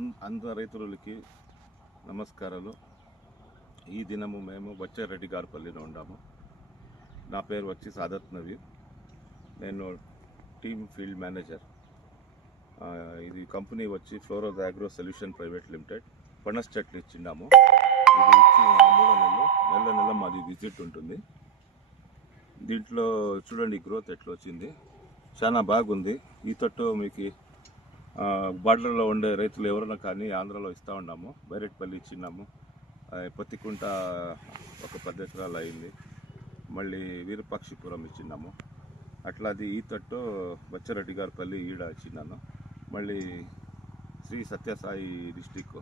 అందరు రైతులకి నమస్కారాలు. ఈ దినము మేము బచ్చారెడ్డిగారిపల్లిలో ఉన్నాము. నా పేరు వచ్చి సాదత్ నవీద్. నేను టీమ్ ఫీల్డ్ మేనేజర్. ఇది కంపెనీ వచ్చి ఫ్లోరోజ్ అగ్రో సొల్యూషన్ ప్రైవేట్ లిమిటెడ్. పనస్ చెట్లు ఇచ్చిన్నాము. ఇది ఇచ్చి 3 నెలల మాది విజిట్ ఉంటుంది. దీంట్లో చూడండి గ్రోత్ ఎట్లా వచ్చింది, చాలా బాగుంది. ఈ తట్టు మీకు బార్డర్లో ఉండే రైతులు ఎవరైనా కానీ ఆంధ్రాలో ఇస్తూ ఉన్నాము. బైరెట్పల్లి ఇచ్చినాము, పత్తికుంట ఒక 10 ఎకరాలు అయింది, మళ్ళీ వీరపాక్షిపురం ఇచ్చినాము. అట్లాది ఈ తట్టు బచ్చారెడ్డిగారిపల్లి ఈడ ఇచ్చినాను. మళ్ళీ శ్రీ సత్యసాయి డిస్టిక్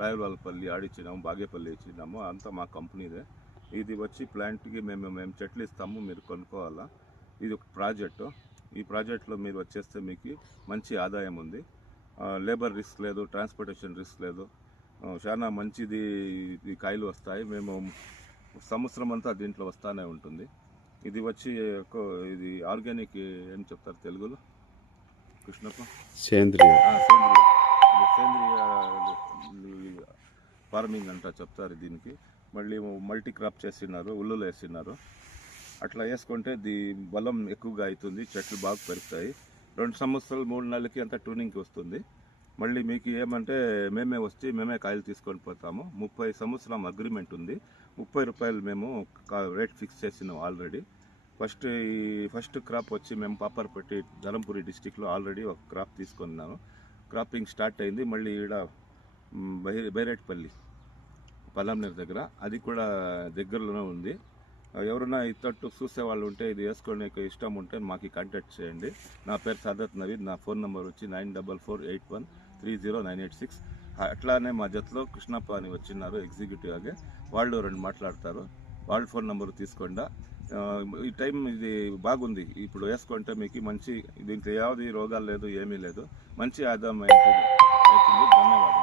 రాయలవాళ్ళపల్లి ఆడిచ్చినాము, బాగేపల్లి ఇచ్చినాము. అంతా మా కంపెనీదే. ఇది వచ్చి ప్లాంట్కి మేము చెట్లు ఇస్తాము, మీరు కొనుక్కోవాలా. ఇది ఒక ప్రాజెక్టు. ఈ ప్రాజెక్ట్లో మీరు వచ్చేస్తే మీకు మంచి ఆదాయం ఉంది. లేబర్ రిస్క్ లేదు, ట్రాన్స్పోర్టేషన్ రిస్క్ లేదు. చాలా మంచిది. ఈ కాయలు వస్తాయి. మేము సంవత్సరం అంతా దీంట్లో వస్తూనే ఉంటుంది. ఇది వచ్చి ఇది ఆర్గానిక్ ఏం చెప్తారు తెలుగులో కృష్ణప్ప? సేంద్రియ ఫార్మింగ్ అంట చెప్తారు దీనికి. మళ్ళీ మల్టీ క్రాప్ చేస్తున్నారు, ఉల్లులు వేస్తున్నారు. అట్లా వేసుకుంటే బలం ఎక్కువగా అవుతుంది, చెట్లు బాగా పెరుగుతాయి. 2 సంవత్సరాలు 3 నెలలకి అంతా ట్యూనింగ్కి వస్తుంది. మళ్ళీ మీకు ఏమంటే మేమే కాయలు తీసుకొని పోతాము. 30 సంవత్సరం అగ్రిమెంట్ ఉంది. 30 రూపాయలు మేము రేట్ ఫిక్స్ చేసినాం ఆల్రెడీ. ఫస్ట్ క్రాప్ వచ్చి మేము పాపర్పట్టి ధర్మపురి డిస్టిక్లో ఆల్రెడీ ఒక క్రాప్ తీసుకున్నాను. క్రాపింగ్ స్టార్ట్ అయింది. మళ్ళీ ఈడ బైరెట్పల్లి పల్లంనేరు దగ్గర, అది కూడా దగ్గరలోనే ఉంది. ఎవరైనా ఇతట్టు చూసే వాళ్ళు ఉంటే, ఇది వేసుకునే ఇష్టం ఉంటే మాకు కాంటాక్ట్ చేయండి. నా పేరు సాదత్ నవీద్. నా ఫోన్ నెంబర్ వచ్చి 9448130986. అట్లానే మా జతలో కృష్ణప్ప అని వచ్చినారు ఎగ్జిక్యూటివ్గా, వాళ్ళు 2 మాట్లాడతారు. వాళ్ళ ఫోన్ నెంబర్ తీసుకోండి. ఈ టైం ఇది బాగుంది. ఇప్పుడు వేసుకుంటే మీకు మంచి, దీంట్లో యావది రోగాలు లేదు, ఏమీ లేదు, మంచి ఆదాయం అవుతుంది. ధన్యవాదాలు.